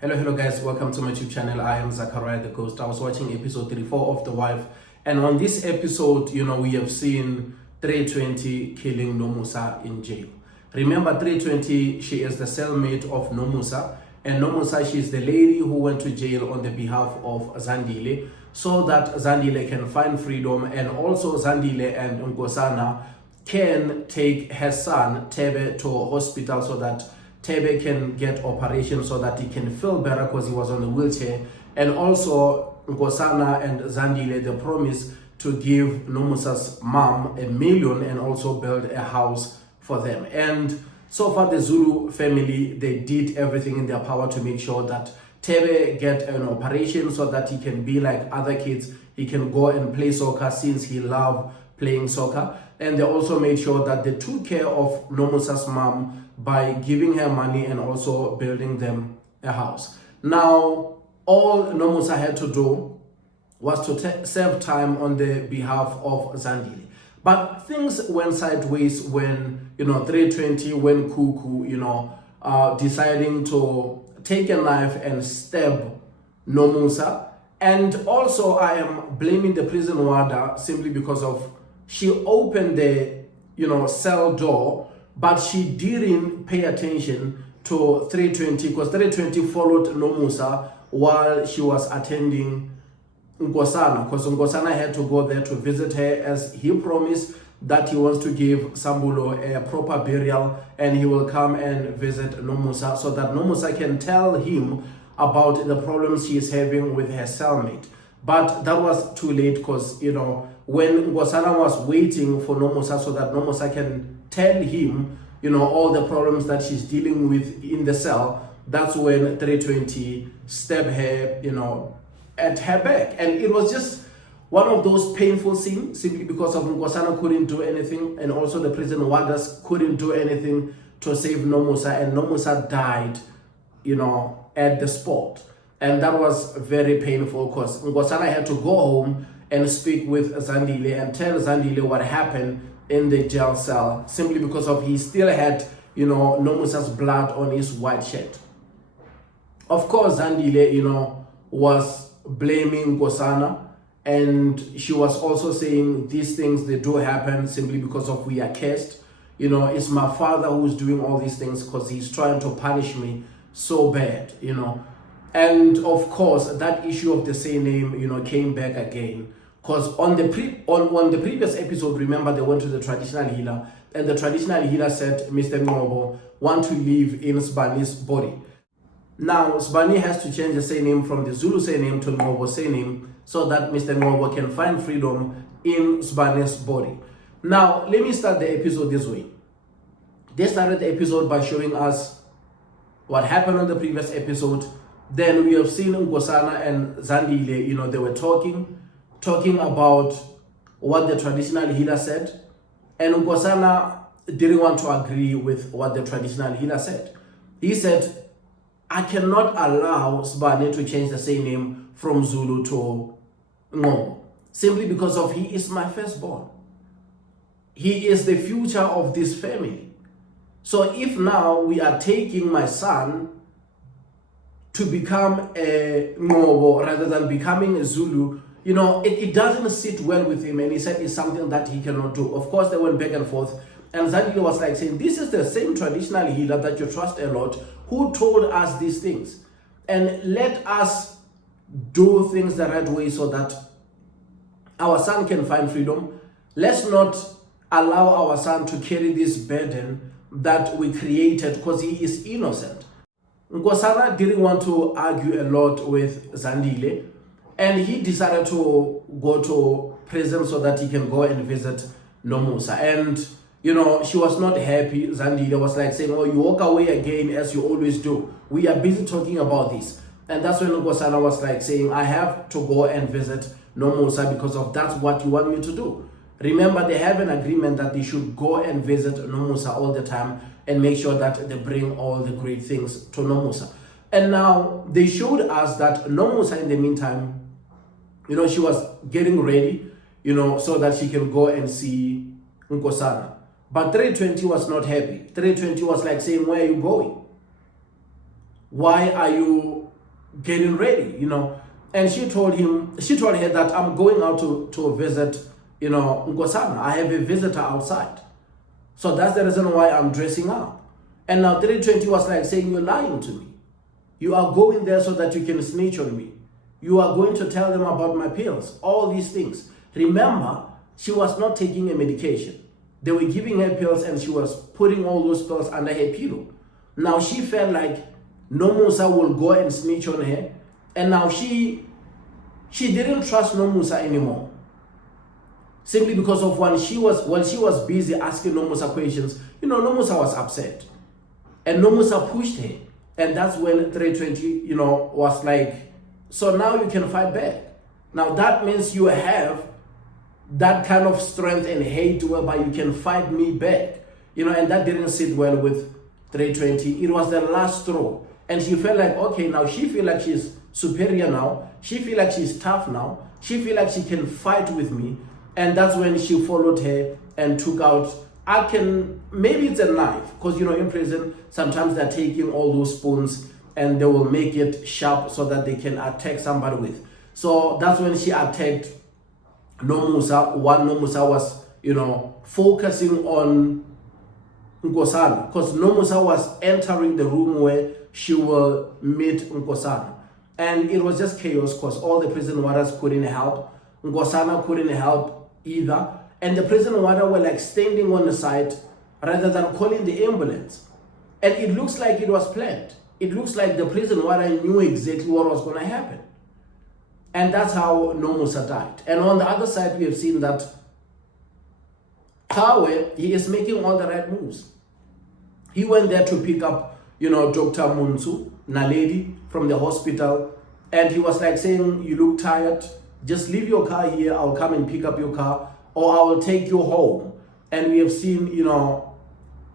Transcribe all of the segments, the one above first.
Hello guys, welcome to my YouTube channel. I am Zachariah the Ghost. I was watching episode 34 of The Wife, and on this episode, we have seen 320 killing Nomusa in jail. Remember, 320, she is the cellmate of Nomusa, and Nomusa, she is the lady who went to jail on the behalf of Zandile, so that Zandile can find freedom, and also Zandile and Nkosana can take her son Tebe to a hospital so that Tebe can get operation so that he can feel better because he was on a wheelchair. And also Nkosana and Zandile, they promise to give Nomusa's mom $1 million and also build a house for them. And so far the Zulu family, they did everything in their power to make sure that Tebe get an operation so that he can be like other kids. He can go and play soccer since he loved playing soccer. And they also made sure that they took care of Nomusa's mom by giving her money and also building them a house. Now, all Nomusa had to do was to serve time on the behalf of Zandile. But things went sideways when, 320 went cuckoo, deciding to take a knife and stab Nomusa. And also I am blaming the prison warder simply because of she opened the, cell door, but she didn't pay attention to 320 because 320 followed Nomusa while she was attending Nkosana, because Nkosana had to go there to visit her as he promised that he wants to give Sambulo a proper burial and he will come and visit Nomusa so that Nomusa can tell him about the problems she is having with her cellmate. But that was too late because, when Nkosana was waiting for Nomusa so that Nomusa can tell him, all the problems that she's dealing with in the cell, that's when 320 stabbed her, at her back. And it was just one of those painful scenes simply because of Nkosana couldn't do anything and also the prison warders couldn't do anything to save Nomusa, and Nomusa died, at the spot. And that was very painful because Nkosana had to go home and speak with Zandile and tell Zandile what happened in the jail cell simply because of he still had, Nomusa's blood on his white shirt. Of course, Zandile, was blaming Nkosana, and she was also saying these things, they do happen simply because of we are cursed. It's my father who's doing all these things because he's trying to punish me so bad, And of course, that issue of the same name, came back again. Because on the previous episode, remember, they went to the traditional healer, and the traditional healer said Mr. Ngobo want to live in Sibani's body. Now, Sibani has to change the surname from the Zulu surname to Ngobo surname so that Mr. Ngobo can find freedom in Sibani's body. Now, let me start the episode this way. They started the episode by showing us what happened on the previous episode. Then we have seen Nkosana and Zandile, they were talking about what the traditional healer said, and Nkosana didn't want to agree with what the traditional healer said. He said, I cannot allow Sibani to change the same name from Zulu to Ngobo, simply because of he is my firstborn. He is the future of this family. So if now we are taking my son to become a Ngobo rather than becoming a Zulu, it doesn't sit well with him, and he said it's something that he cannot do. Of course, they went back and forth, and Zandile was like saying, this is the same traditional healer that you trust a lot who told us these things, and let us do things the right way so that our son can find freedom. Let's not allow our son to carry this burden that we created because he is innocent. Nkosana didn't want to argue a lot with Zandile, and he decided to go to prison so that he can go and visit Nomusa. And, she was not happy. Zandile was like saying, oh, you walk away again as you always do. We are busy talking about this. And that's when Nkosana was like saying, I have to go and visit Nomusa because of that's what you want me to do. Remember, they have an agreement that they should go and visit Nomusa all the time and make sure that they bring all the great things to Nomusa. And now they showed us that Nomusa, in the meantime, she was getting ready, so that she can go and see Nkosana. But 320 was not happy. 320 was like saying, where are you going? why are you getting ready, And she told her that I'm going out to visit, Nkosana. I have a visitor outside. So that's the reason why I'm dressing up. And now 320 was like saying, you're lying to me. You are going there so that you can snitch on me. You are going to tell them about my pills, all these things. Remember, she was not taking a medication. They were giving her pills and she was putting all those pills under her pillow. Now she felt like Nomusa will go and snitch on her. And now she didn't trust Nomusa anymore. Simply because of when she was busy asking Nomusa questions, Nomusa was upset. And Nomusa pushed her. And that's when 320, was like, so now you can fight back. Now that means you have that kind of strength and hate whereby you can fight me back. And that didn't sit well with 320. It was the last straw. And she felt like, okay, now she feel like she's superior now. She feel like she's tough now. She feel like she can fight with me. And that's when she followed her and took out, maybe it's a knife. Because, in prison, sometimes they're taking all those spoons and they will make it sharp so that they can attack somebody with. So that's when she attacked Nomusa. One Nomusa was, focusing on Nkosana, because Nomusa was entering the room where she will meet Nkosana. And it was just chaos because all the prison warders couldn't help. Nkosana couldn't help either. And the prison warders were like standing on the side rather than calling the ambulance. And it looks like it was planned. It looks like the prison warder knew exactly what was going to happen. And that's how Nomusa died. And on the other side, we have seen that Kawe, he is making all the right moves. He went there to pick up, Dr. Muntsu, Naledi, from the hospital. And he was like saying, you look tired. Just leave your car here. I'll come and pick up your car. Or I will take you home. And we have seen,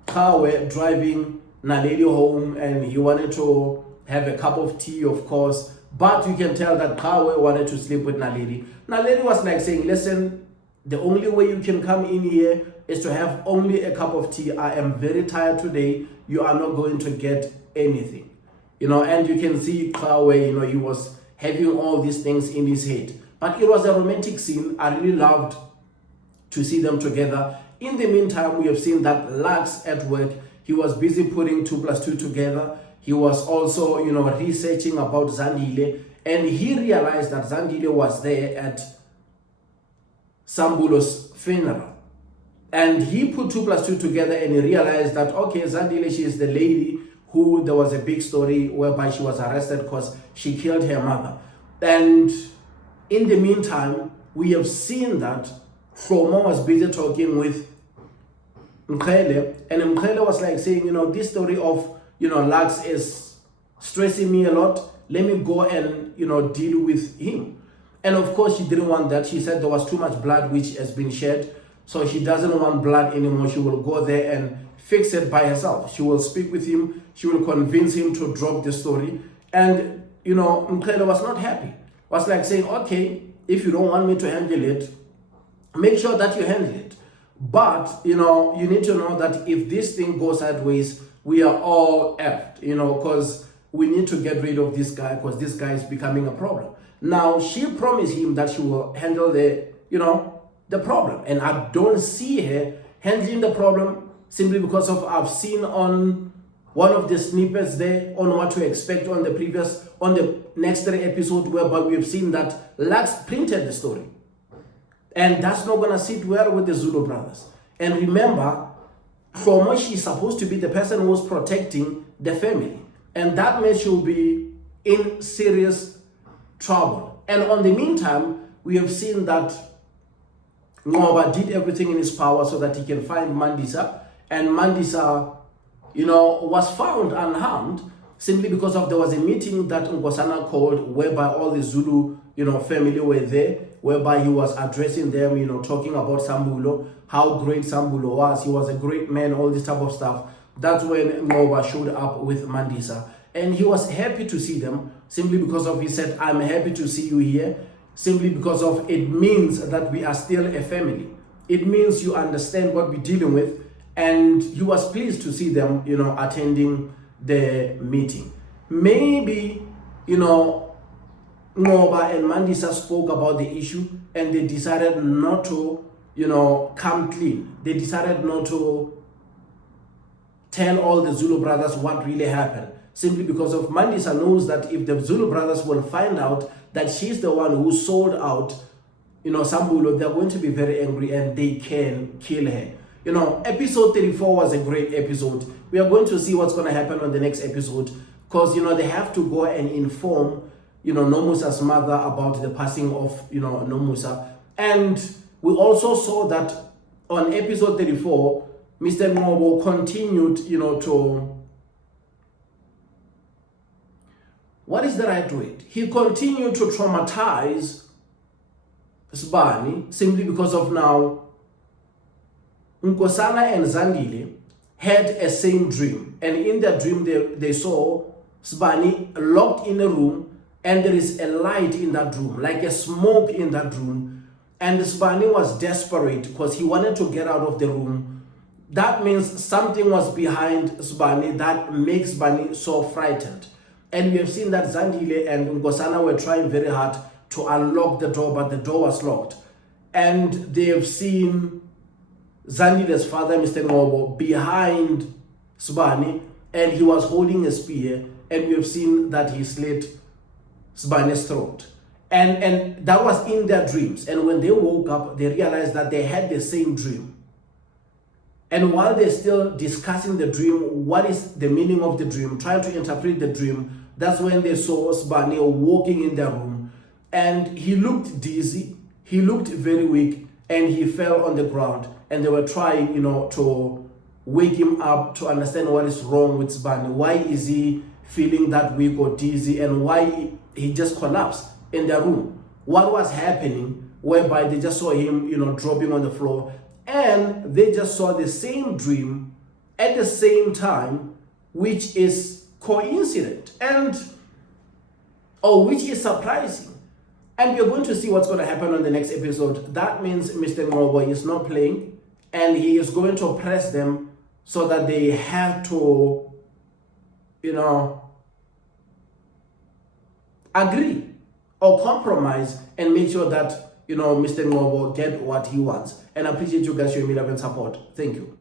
Kawe driving Naledi home. And he wanted to have a cup of tea, of course. But you can tell that Kawe wanted to sleep with Naledi. Naledi was like saying, listen, the only way you can come in here is to have only a cup of tea. I am very tired today. You are not going to get anything. And you can see Kawe, he was having all these things in his head. But it was a romantic scene. I really loved to see them together. In the meantime, we have seen that Lux at work, he was busy putting 2 + 2 together. He was also, researching about Zandile. And he realized that Zandile was there at Sambulo's funeral. And he put 2 + 2 together and he realized that, okay, Zandile, she is the lady who there was a big story whereby she was arrested because she killed her mother. And in the meantime, we have seen that Shoma was busy talking with Mkhele. And Mkhele was like saying, this story of, Lux is stressing me a lot. Let me go and, deal with him. And of course, she didn't want that. She said there was too much blood which has been shed. So she doesn't want blood anymore. She will go there and fix it by herself. She will speak with him. She will convince him to drop the story. And, Mkhele was not happy. Was like saying, okay, if you don't want me to handle it, make sure that you handle it. But, you need to know that if this thing goes sideways, we are all effed, because we need to get rid of this guy because this guy is becoming a problem. Now, she promised him that she will handle the problem. And I don't see her handling the problem simply because of I've seen on one of the snippets there on what to expect on the next 3 episodes, whereby we've seen that Lux printed the story. And that's not going to sit well with the Zulu brothers. And remember, Shoma, she's supposed to be the person who's protecting the family. And that means she'll be in serious trouble. And on the meantime, we have seen that Ngoba did everything in his power so that he can find Mandisa. And Mandisa, was found unharmed simply because there was a meeting that Nkosana called whereby all the Zulu, family were there, whereby he was addressing them, talking about Sambulo, how great Sambulo was. He was a great man, all this type of stuff. That's when Ngoba showed up with Mandisa. And he was happy to see them simply because he said, I'm happy to see you here. Simply because it means that we are still a family. It means you understand what we're dealing with. And he was pleased to see them, attending the meeting. maybe, Ngoba and Mandisa spoke about the issue and they decided not to, come clean. They decided not to tell all the Zulu brothers what really happened. Simply because of Mandisa knows that if the Zulu brothers will find out that she's the one who sold out, Sambulo, they're going to be very angry and they can kill her. Episode 34 was a great episode. We are going to see what's going to happen on the next episode because, they have to go and inform, Nomusa's mother about the passing of, Nomusa. And we also saw that on episode 34, Mr. Ngobo continued, to... What is the right word? He continued to traumatize Sibani simply because of now Nkosana and Zandile had a same dream. And in their dream, they saw Sibani locked in a room and there is a light in that room, like a smoke in that room. And Sibani was desperate because he wanted to get out of the room. That means something was behind Sibani that makes Sibani so frightened. And we have seen that Zandile and Nkosana were trying very hard to unlock the door, but the door was locked. And they have seen Zandile's father, Mr. Ngobo, behind Sibani, and he was holding a spear, and we have seen that he slit Sibani's throat. And that was in their dreams. And when they woke up, they realized that they had the same dream. And while they're still discussing the dream, what is the meaning of the dream, trying to interpret the dream, that's when they saw Sibani walking in their room. And he looked dizzy, he looked very weak, and he fell on the ground. And they were trying, to wake him up to understand what is wrong with Sibani. Why is he feeling that weak or dizzy, and why he just collapsed in their room? What was happening whereby they just saw him, dropping on the floor, and they just saw the same dream at the same time, which is coincident which is surprising. And we're going to see what's going to happen on the next episode. That means Mr. Ngobo is not playing and he is going to press them so that they have to, agree or compromise and make sure that, Mr. Ngobo get what he wants. And I appreciate you guys showing me love and support. Thank you.